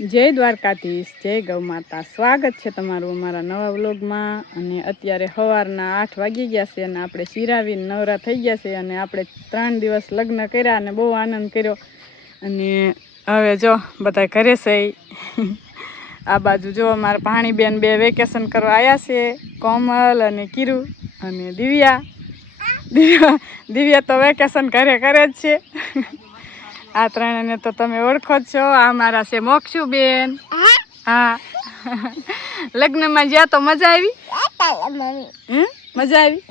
જય દ્વારકાધીશ, જય ગૌ માતા. સ્વાગત છે તમારું અમારા નવા વ્લોગમાં. અને અત્યારે સવારના 8 વાગી ગયા છે અને આપણે શિરાવીને નવરા થઈ ગયા છે અને આપણે 3 દિવસ લગ્ન કર્યા અને બહુ આનંદ કર્યો. અને હવે જો બધા ઘરે છે. આ બાજુ જો અમારા ભાણીબેન 2 વેકેશન કરવા આવ્યા છે, કોમલ અને કિરુ અને દિવ્યા તો વેકેશન ઘરે કરે જ છે. આ ત્રણેને તો તમે ઓળખો જ છો. આ મારા છે મોક્ષુ બેન. હા, લગ્નમાં જ્યાં તો મજા આવી. મજા આવી.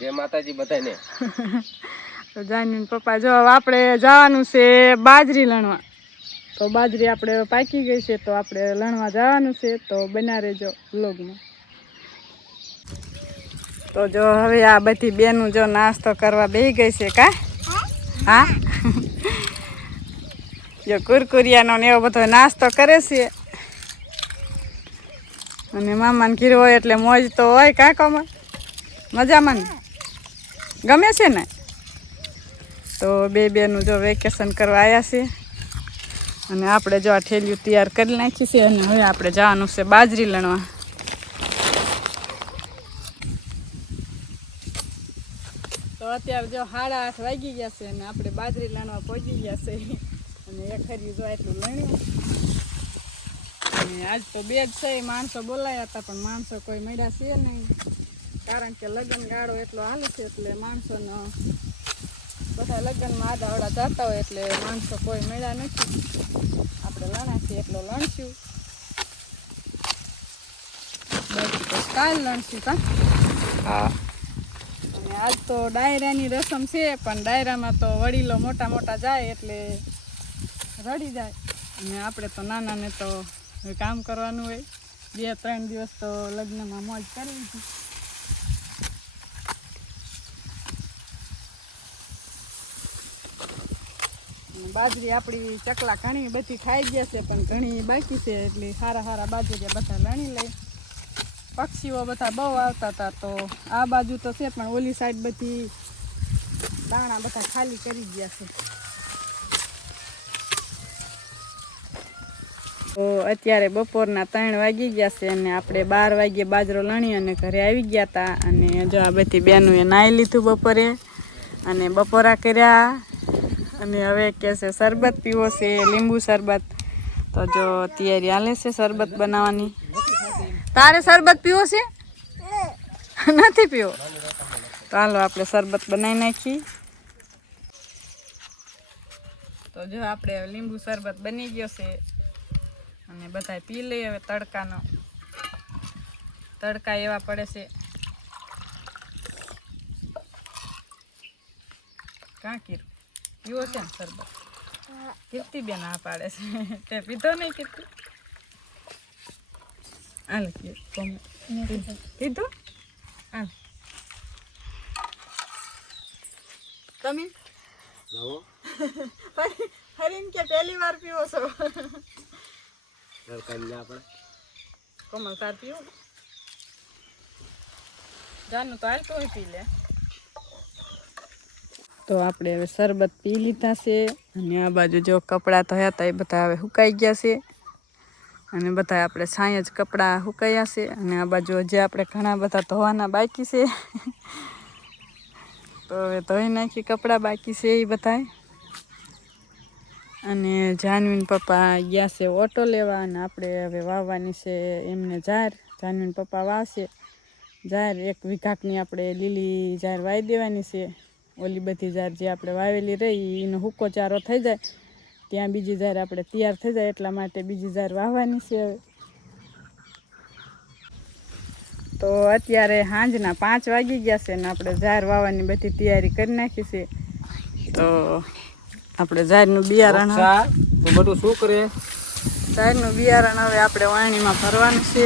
જય માતાજી બધાને. તો જાનવી પપ્પા જો આપણે જવાનું છે બાજરી લણવા. તો બાજરી આપણે પાકી ગઈ છે તો આપણે લણવા જવાનું છે. તો બના રહેજો વ્લોગમાં. તો જો હવે આ બધી બેનું જો નાસ્તો કરવા બેસી ગઈ છે. કા હા, જો કુરકુરિયાનો ને એવો બધો નાસ્તો કરે છે. અને મામાને ઘીર હોય એટલે મોજ તો હોય. કા કમર મજામાં ગમે છે ને. તો બેનું જો વેકેશન કરવા આવ્યા છે અને આપણે જો આ ઠેલિયું તૈયાર કરી નાખી છે અને હવે આપણે જવાનું છે બાજરી લણવા. તો અત્યારે જો 8:30 વાગી ગયા છે અને આપણે બાજરી લણવા પહોંચી ગયા છે અને એક હરી જો એટલું લણ્યું. અને આજ તો 2 જ છે, માણસો બોલાયા હતા પણ માણસો કોઈ મળ્યા છે નહીં, કારણ કે લગ્ન ગાળો એટલો હાલે છે એટલે માણસોનો બધા લગ્નમાં આડાવડા જતા હોય એટલે માણસો કોઈ મળ્યા નથી. આપણે લણાશી એટલો લણશું, બાકી તો કાલ લણશું. કા હા, અને આજ તો ડાયરાની રસમ છે પણ ડાયરામાં તો વડીલો મોટા મોટા જાય એટલે રડી જાય અને આપણે તો નાનાને તો કામ કરવાનું હોય. 2-3 દિવસ તો લગ્નમાં મોજ કરવી છે. બાજરી આપણી ચકલા ઘણી બધી ખાઈ ગયા છે પણ ઘણી બાકી છે એટલે સારા બાજરી બધા લણી લઈ. પક્ષીઓ બધા બહુ આવતા હતા તો આ બાજુ તો છે પણ ઓલી સાઈડ બધી દાણા બધા ખાલી કરી ગયા છે. તો અત્યારે બપોરના 3 વાગી ગયા છે અને આપણે 12 વાગ્યે બાજરો લણી અને ઘરે આવી ગયા હતા. અને જો આ બધી બહેનોએ નાહી લીધું બપોરે અને બપોરા કર્યા અને હવે કે છે શરબત પીવો છે, લીંબુ શરબત. તો જો તૈયારી હાલે છે શરબત બનાવવાની. તારે શરબત પીવો છે? નથી પીવો? તો હાલો આપણે શરબત બનાવી નાખી. તો જો આપણે લીંબુ શરબત બની ગયો છે અને બધા પી લઈએ. હવે તડકા એવા પડે છે. કાં કીધું પીવો છે ને શરબત? કીર્તિ બેન આ પાડે છે. તે પીધો નહીં કીર્તિ? હાલ પીધું? હાલ તમે હરીને કે પહેલી વાર પીવો છો? કોમલ તાર પીવો? જાનું તો હાલતું હોય પી લે. તો આપણે હવે શરબત પી લીધા છે અને આ બાજુ જો કપડાં ધોયા હતા એ બધા હવે સુકાઈ ગયા છે અને બધા આપણે સાંય જ કપડાં સુકાયા છે. અને આ બાજુ હજી આપણે ઘણા બધા ધોવાના બાકી છે. તો હવે ધોઈ નાખી કપડાં બાકી છે એ બધાય. અને જાનવીન પપ્પા ગયા છે ઓટો લેવા અને આપણે હવે વાવવાની છે એમને જાર. જાનવીન પપ્પા વાવશે જાર. 1 વીઘાની આપણે લીલી જાર વાવી દેવાની છે. ઓલી બધી જાર જે આપણે વાવેલી રહી એનો હુક્કો ચારો થઈ જાય ત્યાં બીજી જાર આપણે તૈયાર થઈ જાય એટલા માટે બીજી જાર વાવવાની છે. તો અત્યારે સાંજના 5 વાગી ગયા છે ને આપણે જાર વાવવાની બધી તૈયારી કરી નાખી છે. તો આપણે જારનું બિયારણ તો બધું શું કરે? જારનું બિયારણ હવે આપણે વાણીમાં ભરવાનું છે.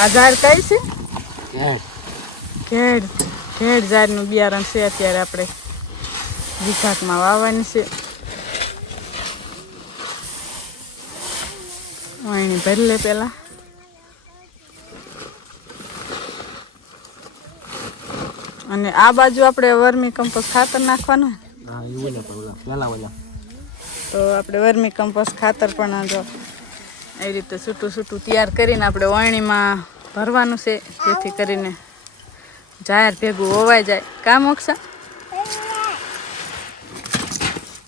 આ જાર કઈ છે? ઘેડ જારનું બિયારણ છે. અત્યારે આપણે વિઘાકમાં વાવવાની છે. વાણી ભરી લે પેલા. અને આ બાજુ આપણે વર્મી કમ્પોસ્ટ ખાતર નાખવાનું હા એવું ને પણ ઓલા પેલા ઓલા તો આપણે વર્મી કમ્પોસ્ટ ખાતર પણ જો એ રીતે છૂટું છૂટું તૈયાર કરીને આપણે વાણીમાં ભરવાનું છે, જેથી કરીને જાહેર ભેગું હોવાઈ જાય. કા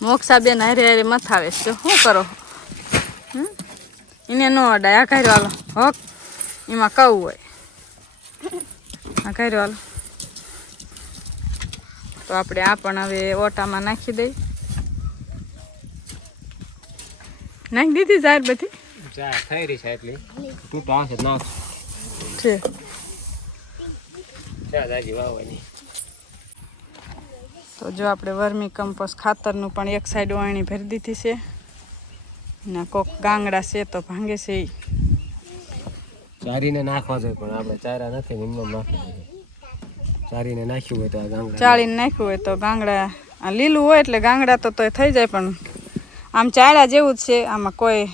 મોક્ષા બેન હારે હારે મથાવે છે. શું કરો? એને ન અડાય. આ કર્યો હાલો હોક એમાં કહું હોય આ કર્યો હાલો. તો આપણે આ પણ હવે ઓટામાં નાખી દઈ. નાખી દીધી જાહેર બધી થઈ રહી છે એટલી તૂટો આવશે નાખ છે. દાદાજી વાવવાની. તો જો આપણે વર્મી કમ્પોસ્ટ ખાતરનું પણ એક સાઈડ વાણી ભરી દીધી છે ને કોક ગાંગડા છે તો ભાંગે છે. ચારીને નાખવા જોઈએ પણ આપણે ચારા નથી એમને નાખી દઈએ. ચારીને નાખ્યું હોય તો આ ગાંગડા ચાળીને નાખ્યું હોય તો ગાંગડા આ લીલું હોય એટલે ગાંગડા તો થઈ જાય, પણ આમ ચાળા જેવું જ છે. આમાં કોઈ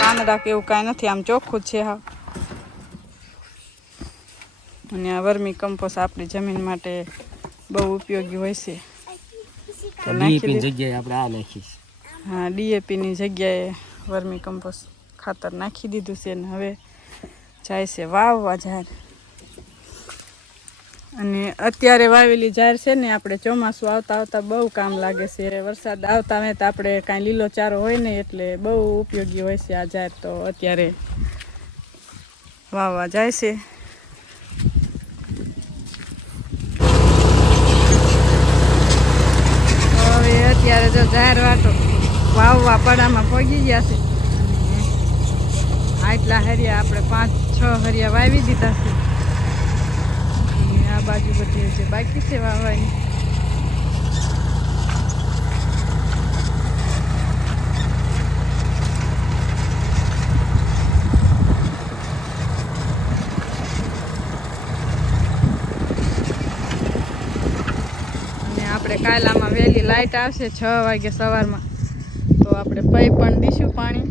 પાંદડા કે એવું કાંઈ નથી, આમ ચોખ્ખું જ છે હા. અને આ વર્મી કમ્પોસ્ટ આપણી જમીન માટે બહુ ઉપયોગી હોય છે. તો નાખી દે જગ્યાએ આપણે આ નાખીશ. હા, ડીએપીની જગ્યાએ વર્મી કમ્પોસ્ટ ખાતર નાખી દીધું છે ને હવે જાય છે વાવવા જાહેર. અને અત્યારે વાવેલી જાહેર છે ને આપણે ચોમાસું આવતા આવતા બહુ કામ લાગે છે. વરસાદ આવતા હોય તો આપણે કાંઈ લીલો ચારો હોય ને એટલે બહુ ઉપયોગી હોય છે આ જાહેર. તો અત્યારે વાવવા જાય છે. હવે અત્યારે જો જાહેર વાટો વાવવા પડામાં પહોંચી ગયા છે. આટલા હરિયા આપણે 5-6 હરિયા વાવી દીધા છે. આ બાજુ બધી જે બાકી છે વાવવાની. અને આપણે કાલ આમાં વહેલી લાઇટ આવશે 6 વાગે સવારમાં, તો આપણે પૈપ પણ દઈશું પાણી.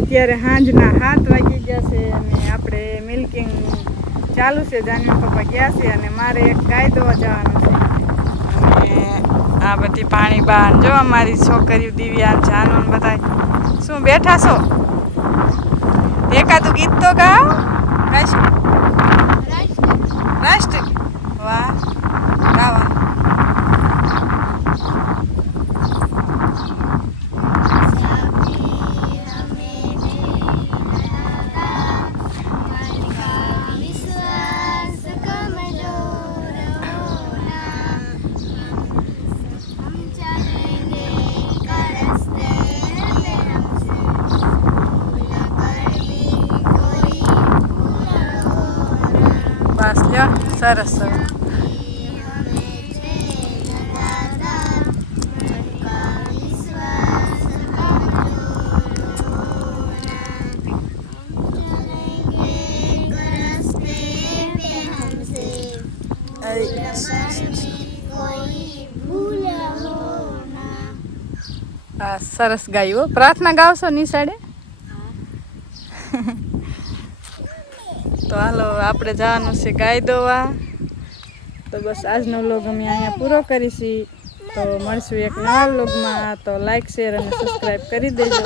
અત્યારે સાંજના 7 વાગી ગયા છે અને આપણે મિલ્કિંગ ચાલુ છે. જાનવી પપ્પા ગયા છે અને મારે એક ગાય દોવા જવાનું છે. અને આ બધી પાણી બહાર જો અમારી છોકરીઓ દિવ્યા જાનું બધા શું બેઠા છો? એકાદું ગીત તો ગાઓ. ગાઈશું રાષ્ટ્ર. વાહ, ગાવા. બસ લ્યો, સરસ સરસ. હા, સરસ ગાયું. પ્રાર્થના ગાવશો નિશાળે? તો હાલો આપણે જવાનું છે ગાય દોવા. તો બસ આજનો વ્લોગ અમે અહીંયા પૂરો કરીશી. તો મળશું એક નવા વ્લોગમાં. તો લાઈક, શેર અને સબસ્ક્રાઈબ કરી દેજો.